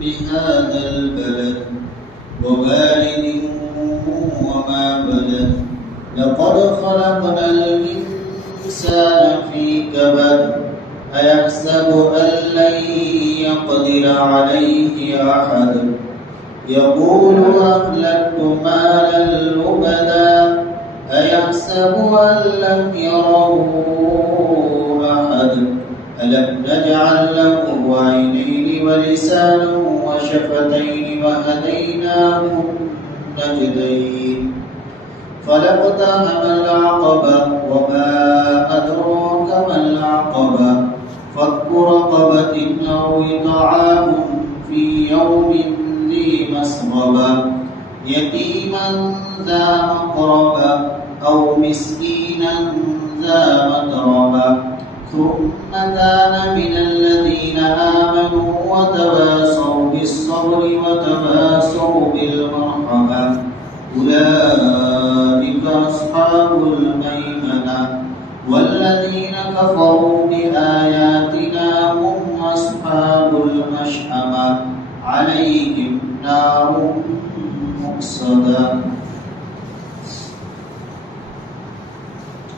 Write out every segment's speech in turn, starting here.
بهذا البلد ووالد وما بلد لقد خلقنا الإنسان في كبد أيحسب أن لن يقدر عليه أحد يقول أهلكت مالا لبدا أيحسب أن لم يره أحد ألم نجعل له عينين ولسانا وشفتين وهديناه النجدين فلاقتحم العقبة وما أدراك ما العقبة فك رقبة أو إطعام في يوم ذي مسغبة يتيما ذا مقربة أو مسكينا ذا متربة ثم كان من الذين آمنوا وتواصوا بالصبر وتواصوا بالمرحمة أولئك أصحاب الميمنة والذين كفروا بآياتنا هم أصحاب المشأمة عليهم نار مؤصدة.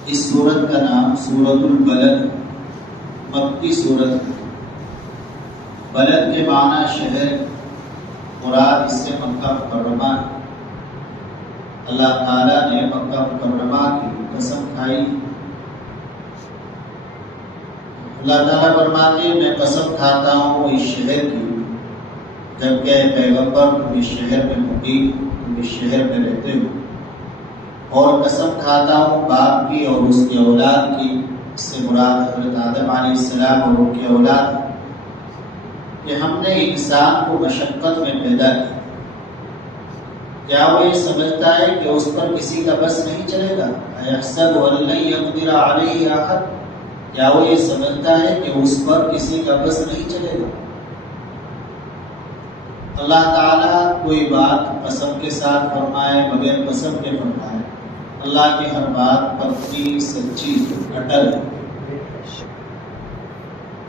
اس سورت کا نام سورۃ البلد مکی سورت. بلد کے معنی شہر، مراد اس سے مکہ مکرمہ. اللہ تعالیٰ نے مکہ مکرمہ کی قسم کھائی. اللہ تعالیٰ فرماتے ہیں میں قسم کھاتا ہوں اس شہر کی، جبکہ پیغمبر تم اس شہر میں مقیم، تم اس شہر میں رہتے ہو. اور قسم کھاتا ہوں باپ کی اور اس کی اولاد کی، اس سے مراد حضرت آدم علیہ السلام اور ان کی اولاد، کہ ہم نے انسان کو مشقت میں پیدا کیا. کیا وہ یہ سمجھتا ہے کہ اس پر کسی کا بس نہیں چلے گا؟ ایحسب ان لن یقدر علیہ احد، کیا وہ یہ سمجھتا ہے کہ اس پر کسی کا بس نہیں چلے گا؟ اللہ تعالیٰ کوئی بات قسم کے ساتھ فرمائے بغیر قسم کے فرمائے، اللہ کی ہر بات پکی سچی اٹل ہے.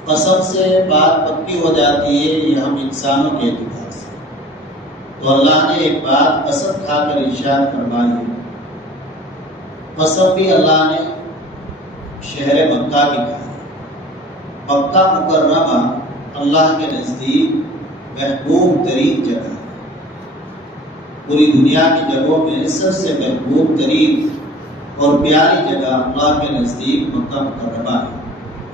قسم سے بات پکی ہو جاتی ہے، یہ ہم انسانوں کے اعتبار سے. تو اللہ نے ایک بات قسم کھا کر ارشاد فرمائی ہے. قسم بھی اللہ نے شہر مکہ کی کھائی. مکہ مکرمہ اللہ کے نزدیک محبوب ترین جگہ ہے. پوری دنیا کی جگہوں میں سب سے محبوب ترین اور پیاری جگہ اللہ کے نزدیک مکہ مکرمہ ہے.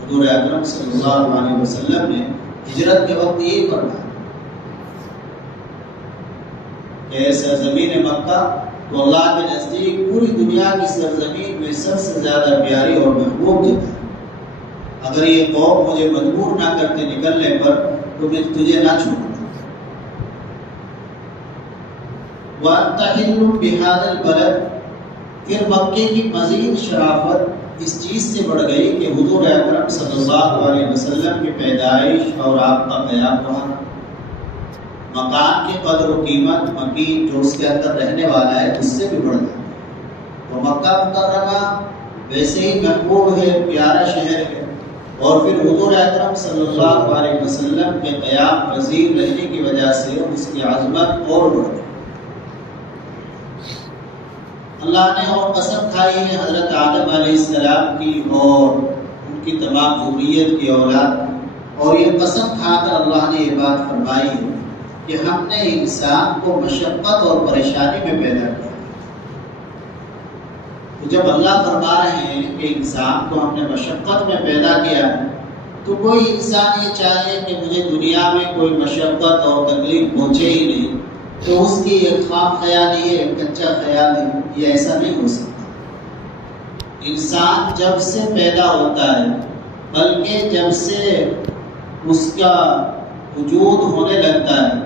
حضور اکرم صلی اللہ علیہ وسلم نے ہجرت کے وقت یہی فرمایا کہ سرزمین مکہ تو اللہ کے نزدیک پوری دنیا کی سرزمین میں سب سے زیادہ پیاری اور محبوب جگہ ہے. اگر یہ قوم مجھے مجبور نہ کرتے نکلنے پر تو میں تجھے نہ چھوڑوں. وَأَنْتَ حِلٌّ بِهَذَا الْبَلَدِ، پھر مکے کی مزید شرافت اس چیز سے بڑھ گئی کہ حضور اکرم صلی اللہ علیہ وسلم کی پیدائش اور آپ کا قیام وہاں. مکان کی قدر و قیمت مکین جو اس کے اندر رہنے والا ہے اس سے بھی بڑھ گئی. تو مکہ مکرمہ ویسے ہی محبوب ہے، پیارا شہر ہے، اور پھر حضور اکرم صلی اللہ علیہ وسلم کے قیام پذیر رہنے کی وجہ سے اس کی عظمت اور بڑھ گئی. اللہ نے اور قسم کھائی ہے حضرت آدم علیہ السلام کی اور ان کی تمام ذریت کی اولاد. اور یہ قسم کھا کر اللہ نے یہ بات فرمائی ہے کہ ہم نے انسان کو مشقت اور پریشانی میں پیدا کیا. تو جب اللہ فرما رہے ہیں کہ انسان کو ہم نے مشقت میں پیدا کیا ہے، تو کوئی انسان یہ چاہے کہ مجھے دنیا میں کوئی مشقت اور تکلیف پہنچے ہی نہیں، تو اس کی ایک خام خیالی ہے، ایک کچا خیال ہے. یہ ایسا نہیں ہو سکتا. انسان جب سے پیدا ہوتا ہے، بلکہ جب سے اس کا وجود ہونے لگتا ہے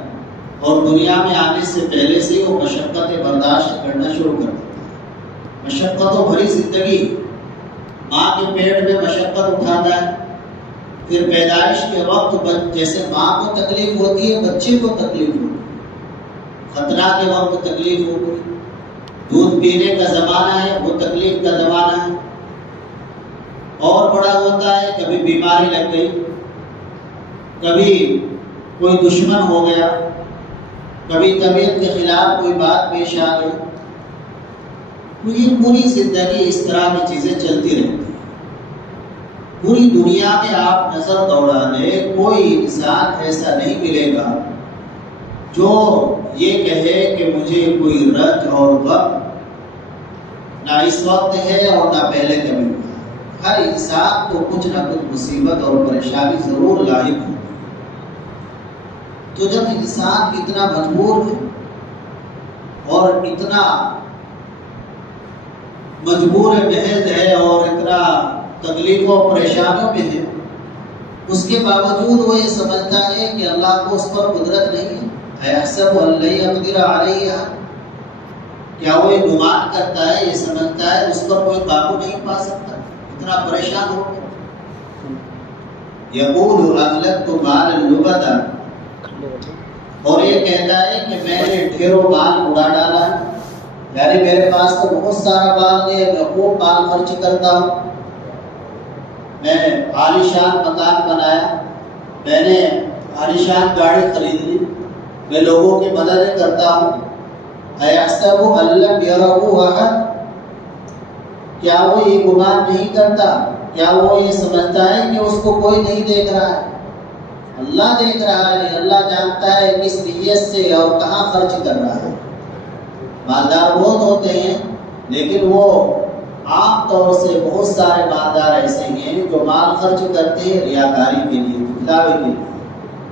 اور دنیا میں آنے سے پہلے سے وہ مشقتیں برداشت کرنا شروع کر دیتا ہے. مشقتوں بھری زندگی. ماں کے پیٹ میں مشقت اٹھاتا ہے، پھر پیدائش کے وقت جیسے ماں کو تکلیف ہوتی ہے بچے کو تکلیف ہوتی ہے. خطرہ کے وقت تکلیف ہو گئی، دودھ پینے کا زمانہ ہے وہ تکلیف کا زمانہ ہے. اور بڑا ہوتا ہے کبھی بیماری لگ گئی، کبھی کوئی دشمن ہو گیا، کبھی طبیعت کے خلاف کوئی بات پیش آ گئی، تو یہ پوری زندگی اس طرح کی چیزیں چلتی رہتی ہیں۔ پوری دنیا میں آپ نظر دوڑا لیں، کوئی انسان ایسا نہیں ملے گا جو یہ کہے کہ مجھے کوئی رنج اور غم نہ اس وقت ہے اور نہ پہلے کبھی ہوا۔ ہر انسان کو کچھ نہ کچھ مصیبت اور پریشانی ضرور لاحق ہوگی۔ تو جب انسان اتنا مجبور ہے اور اتنا مجبور محض ہے اور اتنا تکلیف و پریشانیوں میں ہے، اس کے باوجود وہ یہ سمجھتا ہے کہ اللہ کو اس پر قدرت نہیں ہے۔ اَيَحْسَبُ أَن لَّن يَقْدِرَ عَلَيْهِ، کیا وہ یہ گمان کرتا ہے، یہ سمجھتا ہے اس پر کوئی قابو نہیں پا سکتا، اتنا پریشان ہو گیا۔ يَقُولُ أَهْلَكْتُ مَالًا لُبَدًا، اور یہ کہتا ہے کہ میں نے ڈھیروں مال اڑا ڈالا ہے، یعنی میرے پاس تو بہت سارا مال ہے، میں خوب مال خرچ کرتا ہوں، میں نے عالیشان مکان بنایا، میں نے عالیشان گاڑی خرید لی، میں لوگوں کی مدد کرتا ہوں۔ اَيَحْسَبُ أَن لَّمْ يَرَهُ أَحَدٌ، کیا وہ یہ گمان نہیں کرتا، کیا وہ یہ سمجھتا ہے کہ اس کو کوئی نہیں دیکھ رہا ہے؟ اللہ دیکھ رہا ہے، اللہ جانتا ہے کس نیت سے اور کہاں خرچ کر رہا ہے۔ مالدار بہت ہوتے ہیں، لیکن وہ عام طور سے بہت سارے مالدار ایسے ہیں جو مال خرچ کرتے ہیں ریاکاری کے لیے، دکھلاوے کے لیے،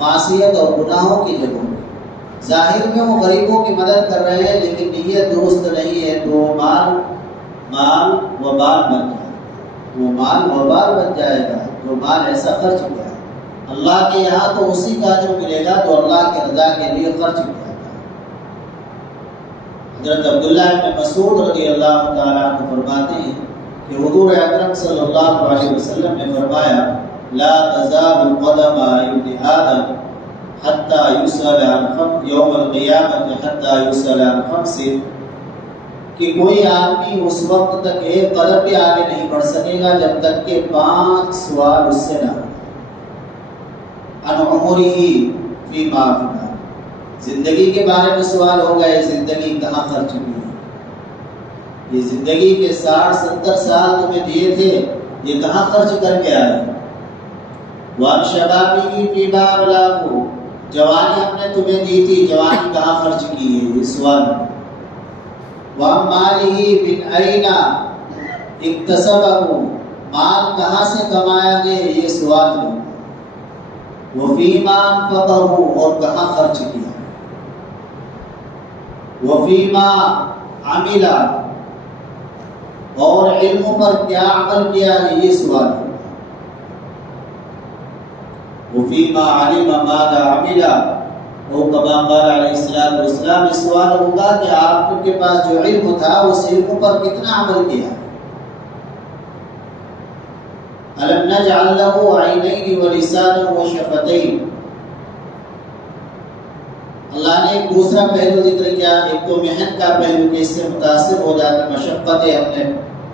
معصیت اور گناہوں کی جگہوں میں۔ ظاہر میں وہ غریبوں کی مدد کر رہے ہیں، لیکن نیت درست نہیں ہے، تو وہ مال وبال بن جائے گا، وہ مال وبال بن جائے گا جو مال ایسا خرچ کیا ہے۔ اللہ کے یہاں تو اسی کا جو ملے گا جو اللہ کے رضا کے لیے خرچ کیا تھا۔ حضرت عبداللہ بن مسعود رضی اللہ تعالیٰ عنہ فرماتے ہیں کہ حضور اکرم صلی اللہ علیہ وسلم نے فرمایا لا تزال قدم ابن آدم حتی یسأل عن یوم القیامت حتی یسأل عن خمس، کہ کوئی آدمی اس وقت تک ایک قدم بھی آگے نہیں بڑھ سکے گا جب تک کہ 5 سوال اس سے نہ ہو۔ عن عمرہ فیما افنیٰ، زندگی کے بارے میں سوال ہوگا، یہ زندگی کہاں خرچ ہوئی ہے، یہ زندگی کے 60-70 سال تمہیں دیے تھے، یہ کہاں خرچ کر کے آئے۔ وعن شبابہ فیما ابلاہ، جوانی ہم نے تمہیں دی تھی، جوانی کہاں خرچ کی ہے، یہ سوال۔ وعن مالہ من این اکتسبہ، مال کہاں سے کمایا گیا، یہ سوال ہے۔ وفیما انفقہ، اور کہاں خرچ کیا۔ وفیما عمل، اور علم پر کیا عمل کیا ہے، یہ سوال ہے۔ وفیما علم ماذا عمل، اور کما قال علیہ الصلوۃ والسلام، اس سوال ہوگا کہ آپ کے پاس جو علم تھا اس علم پر کتنا عمل کیا۔ أَلَمْ نَجْعَلْ لَهُ عَيْنَيْنِ وَلِسَانًا وَشَفَتَيْنِ، اللہ نے ایک دوسرا پہلو ذکر کیا، ایک تو محنت کا پہلو کہ اس سے متاثر ہو جاتا، مشقتیں ہم نے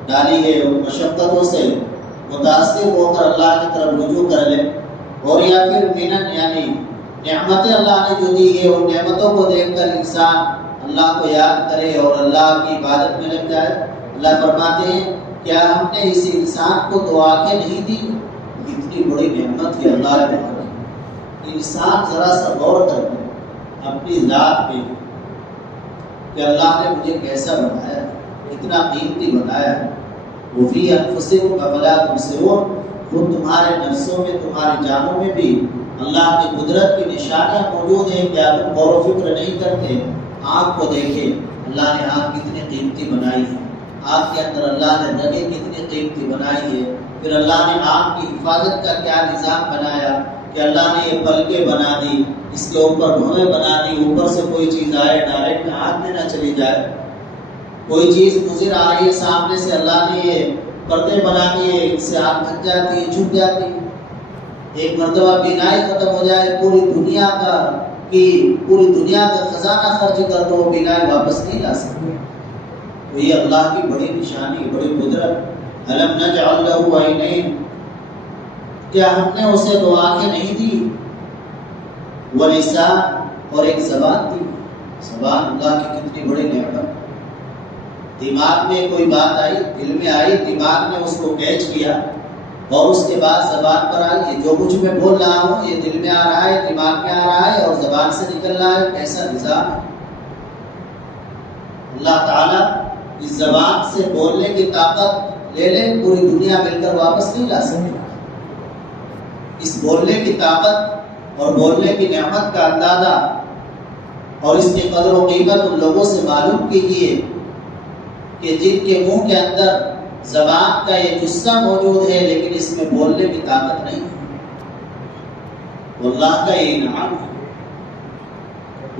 ڈالی ہے، ان مشقتوں سے متاثر ہو کر اللہ کی طرف رجوع کر لے، اور یا پھر منن یعنی نعمتیں اللہ نے جو دی ہے ان نعمتوں کو دیکھ کر انسان اللہ کو یاد کرے اور اللہ کی عبادت میں لگ جائے۔ اللہ فرماتے ہیں کیا ہم نے اس انسان کو تو آنکھیں نہیں دی، اتنی بڑی نعمت ہے اللہ نے۔ انسان ذرا سا غور کر لے اپنی ذات پہ کہ اللہ نے مجھے کیسا بنایا، اتنا قیمتی بنایا۔ وفی انفسکم افلا تبصرون، خود تمہارے نفسوں میں، تمہاری جانوں میں بھی اللہ کی قدرت کی نشانیاں موجود ہیں، کیا تم غور و فکر نہیں کرتے؟ آنکھ کو دیکھے، اللہ نے آنکھ کتنی قیمتی بنائی ہے، آنکھ کے اندر اللہ نے رگیں کتنی قیمتی بنائی ہے، پھر اللہ نے آنکھ کی حفاظت کا کیا نظام بنایا کہ اللہ نے یہ پلکیں بنا دی، اس کے اوپر بھویں بنا دی، اوپر سے کوئی چیز آئے ڈائریکٹ آنکھ میں نہ چلی جائے، کوئی چیز گزر آ رہی ہے سامنے سے، اللہ نے یہ پردے بنا دیے، اس سے آنکھ تھک جاتی ہے، چھپ جاتی ہے۔ ایک مرتبہ بینائی ختم ہو جائے، پوری دنیا کا خزانہ خرچ کر دو، بینائی واپس نہیں لا سکتے۔ تو یہ اللہ کی بڑی نشانی، بڑی قدرت۔ أَلَمْ نَجْعَلْ لَهُ عَيْنَيْنِ، کیا ہم نے اسے دو آنکھیں نہیں دی؟ وہ لسان اور ایک زبان تھی. زبان اللہ کی کتنی بڑی نعمت. دماغ میں کوئی بات آئی، دل میں آئی، دماغ نے اس کو کیچ کیا اور اس کے بعد زبان پر آئی. یہ جو کچھ میں بول رہا ہوں یہ دل میں آ رہا ہے، دماغ میں آ رہا ہے اور زبان سے نکل رہا ہے. ایسا نظام ہے. اللہ تعالیٰ اس زبان سے بولنے کی طاقت لے لے، پوری دنیا مل کر واپس نہیں لا سکے. اس بولنے کی طاقت اور بولنے کی نعمت کا اندازہ اور اس کی قدر و قیمت ان لوگوں سے معلوم کیجیے کہ جن کے منہ کے اندر زبان کا یہ جسہ موجود ہے لیکن اس میں بولنے کی طاقت نہیں ہے. اللہ کا یہ انعام ہے.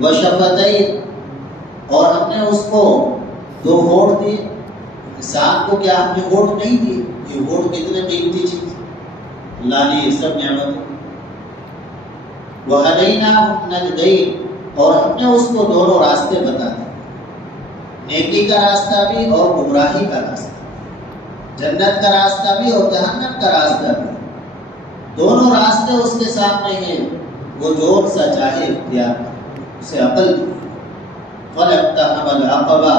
وشفتین، اور ہم نے اس کو 2 ہونٹ دیے. انسان کو کیا ہم نے ہونٹ نہیں دیے؟ یہ ہونٹ کتنے قیمتی چیز ہے. اللہ نے یہ سب نعمت ہے. وَهَدَيْنَاهُ النَّجْدَيْنِ، اور ہم نے اس کو دونوں راستے بتا دیے، نیکی کا راستہ بھی اور گمراہی کا راستہ، جنت کا راستہ بھی اور جہنم کا راستہ بھی. دونوں راستے اس کے سامنے ہیں. وہ جو سا چاہے اختیار کرے، اسے عقل دی. فَلَقْتَحَمَ الْعَقَبَةَ،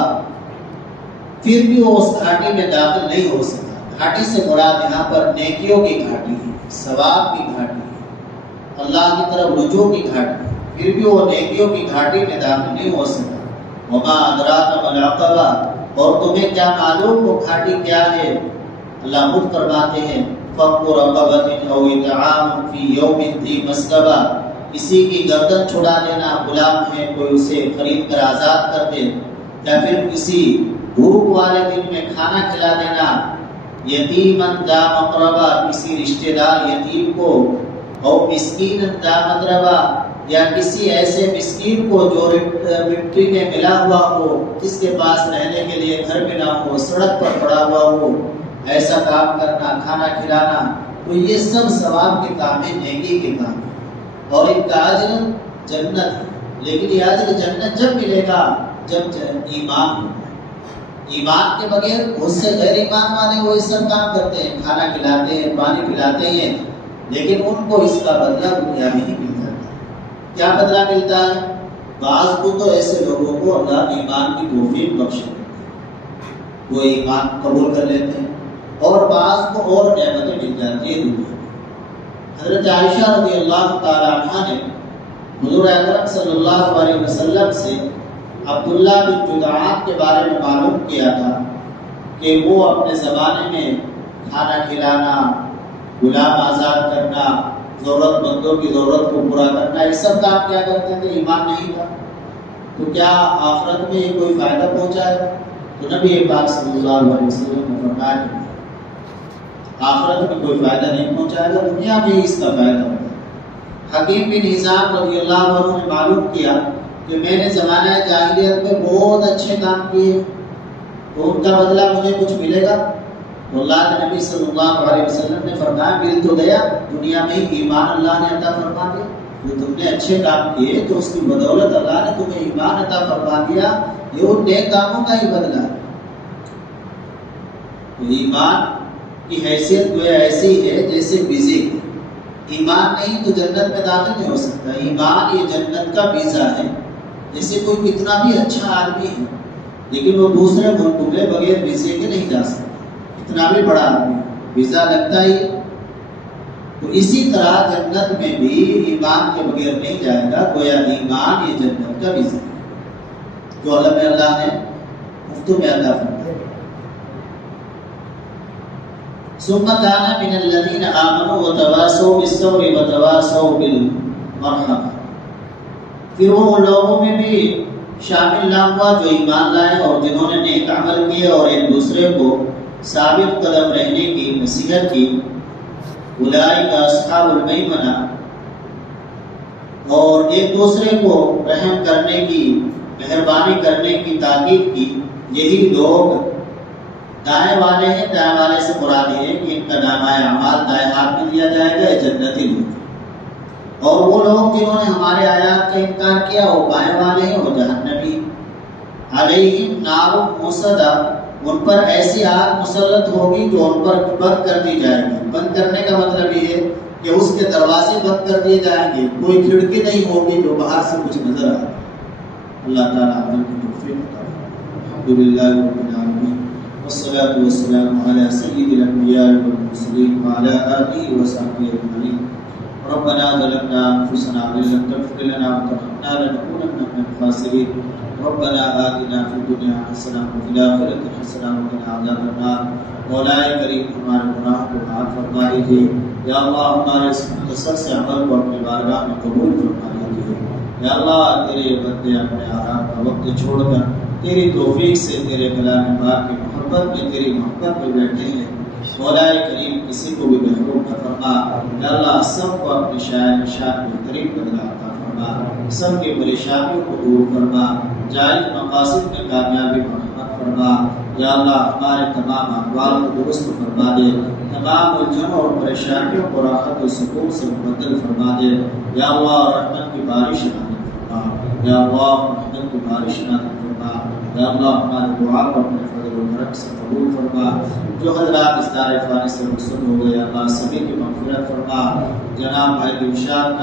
پھر بھی وہ اس گھاٹی میں داخل نہیں ہو سکا. گھاٹی سے مراد یہاں پر نیکیوں کی گھاٹی ہے، ثواب کی گھاٹی ہے، اللہ کی طرف رجوع کی گھاٹی ہے. پھر بھی وہ نیکیوں کی گھاٹی میں داخل نہیں ہو سکا. وَمَا أَدْرَاكَ مَا الْعَقَبَةُ، اور تمہیں کیا معلوم وہ گھاٹی کیا ہے؟ اللہ خود فرماتے ہیں فَكُّ رَقَبَةٍ أَوْ إِطْعَامٌ فِي يَوْمٍ ذِي مَسْغَبَةٍ، کسی کی گردن چھڑا دینا، غلام ہے کوئی اسے خرید کر آزاد کر دے، یا پھر کسی بھوک والے دن میں کھانا کھلا دینا. یتیماً ذا مقربہ، کسی رشتہ دار یتیم کو، اور مسکیناً ذا متربہ، یا کسی ایسے مسکین کو جو مٹی میں ملا ہوا ہو، جس کے پاس رہنے کے لیے گھر میں نہ ہو، سڑک پر پڑا ہوا ہو. ایسا کام کرنا، کھانا کھلانا، تو یہ سب ثواب کے کام ہیں، نیکی کے کام ہیں. اور ان کا اجر جنت ہے. لیکن یہ اجر جنت جب ملے گا جب ایمان ہوگا. ایمان کے بغیر بہت سے غیر ایمان والے وہ سب کام کرتے ہیں، کھانا کھلاتے ہیں، پانی پلاتے ہیں، لیکن ان کو اس کا بدلہ دنیا میں ہی مل جاتا ہے. کیا بدلہ ملتا ہے؟ بعض کو تو ایسے لوگوں کو اللہ ایمان کی توفیق بخش دیتا ہے، وہ ایمان قبول کر لیتے ہیں، اور بعض کو اور نعمتیں مل جاتی ہیں دنیا میں. حضرت عائشہ رضی اللہ تعالی عنہ نے حضور اکرم صلی اللہ علیہ وسلم سے عبداللہ بن جدعان کے بارے میں معلوم کیا تھا کہ وہ اپنے زمانے میں کھانا کھلانا، غلام آزاد کرنا، ضرورت مندوں کی ضرورت کو پورا کرنا، یہ سب کام کیا کرتے تھے. ایمان نہیں تھا تو کیا آخرت میں کوئی فائدہ پہنچائے گا؟ تو نبی پاک صلی اللہ علیہ وسلم نے فرمایا آخرت میں کوئی فائدہ نہیں پہنچائے گا، دنیا میں ہی اس کا فائدہ ہوگا. حکیم بن حزام رضی اللہ عنہ نے معلوم کیا کہ میں نے زمانہ جاہلیت میں بہت اچھے کام کیے، تو ان کا بدلہ مجھے کچھ ملے گا؟ تو اللہ کے نبی صلی اللہ علیہ وسلم نے فرمایا مل تو گیا، دنیا میں ایمان اللہ نے عطا فرما دیا. جو تم نے اچھے کام کیے تو اس کی بدولت اللہ نے تمہیں ایمان عطا فرما دیا. یہ ان نیک کاموں کا ہی بدلہ ہے. تو ایمان کی حیثیت گویا ایسی ہے جیسے ویزے کی. ایمان نہیں تو جنت میں داخل نہیں ہو سکتا. ایمان یہ جنت کا ویزا ہے. جیسے کوئی کتنا بھی اچھا آدمی ہے لیکن وہ دوسرے ملک میں بغیر ویزے کے نہیں جا سکتا، اتنا بھی بڑا آدمی ویزا لگتا ہی. تو اسی طرح جنت میں بھی ایمان کے بغیر نہیں جائے گا. گویا ایمان یہ جنت کا ویزا ہے جو اللہ نے مفتوں میں عطا فرمایا. ثم كان من الذين آمنوا وتواصوا بالصبر وتواصوا بالمرحمة، پھر وہ لوگوں میں بھی شامل نہ ہوا جو ایمان لائے اور جنہوں نے نیک عمل کیے اور ایک دوسرے کو ثابت قدم رہنے کی نصیحت کی. اولئک اصحاب المیمنہ، اور ایک دوسرے کو رحم کرنے کی، مہربانی کرنے کی تاکید کی. یہی لوگ دائیں والے ہیں. دائیں والے سے مراد ہے کہ ان کا نامہ اعمال دائیں ہاتھ میں دیا جائے گا، جنتی لوگ. اور وہ لوگ جنہوں نے ہمارے آیات کا انکار کیا وہ بائیں والے ہیں، وہ جہنمی. علیہم نار مؤصدہ، ان پر ایسی آگ مسلط ہوگی جو ان پر بند کر دی جائے گی. بند کرنے کا مطلب یہ ہے کہ اس کے دروازے بند کر دیے جائیں گے، کوئی کھڑکی نہیں ہوگی جو باہر سے کچھ نظر آئے۔ اللہ تعالیٰ عمل کی توفیق عطا فرمائے۔ الحمدللہ رب العالمین والصلاة والسلام على سید الانبیاء والمرسلین وعلى آلہ وصحبہ اجمعین۔ ربنا ظلمنا انفسنا وان لم تغفر لنا وترحمنا لنكونن من الخاسرین۔ ربنا آتنا فی الدنیا حسنہ وفی الآخرۃ حسنہ وقنا عذاب النار۔ مولا کریم ہمارے گناہ کو معاف فرما دیجیے یا اللہ، ہمارے اس مختصر سے عمل کو اپنی بارگاہ میں قبول فرما لیجیے یا اللہ۔ تیرے بندے اپنے آرام کا وقت چھوڑ کر تیری توفیق سے تیرے کلام پاک کی محبت میں، تیری محبت میں بیٹھے ہیں۔ مولا کریم کسی کو بھی محروم نہ فرما یا اللہ، سب کو اپنی شان بہترین بدلہ عطا فرما، سب کی پریشانیوں کو دور فرما، جائز مقاصد میں کامیابی مرحمت فرما یا اللہ۔ ہمارے تمام احوال کو درست فرما دے، تمام الجھنوں اور پریشانیوں کو راحت و سکون سے مبدل فرما دے یا اللہ۔ رحمت کی بارش نازل فرما یا اللہ، رحمت کی بارش نازل فرما یا اللہ۔ ہماری دعا کو اپنے فضل و کرم سے قبول فرما۔ جو حضرات اس دار فانی سے رخصت ہو گئے اللہ، سبھی کی مغفرت فرما۔ جناب بھائی دلشاد کا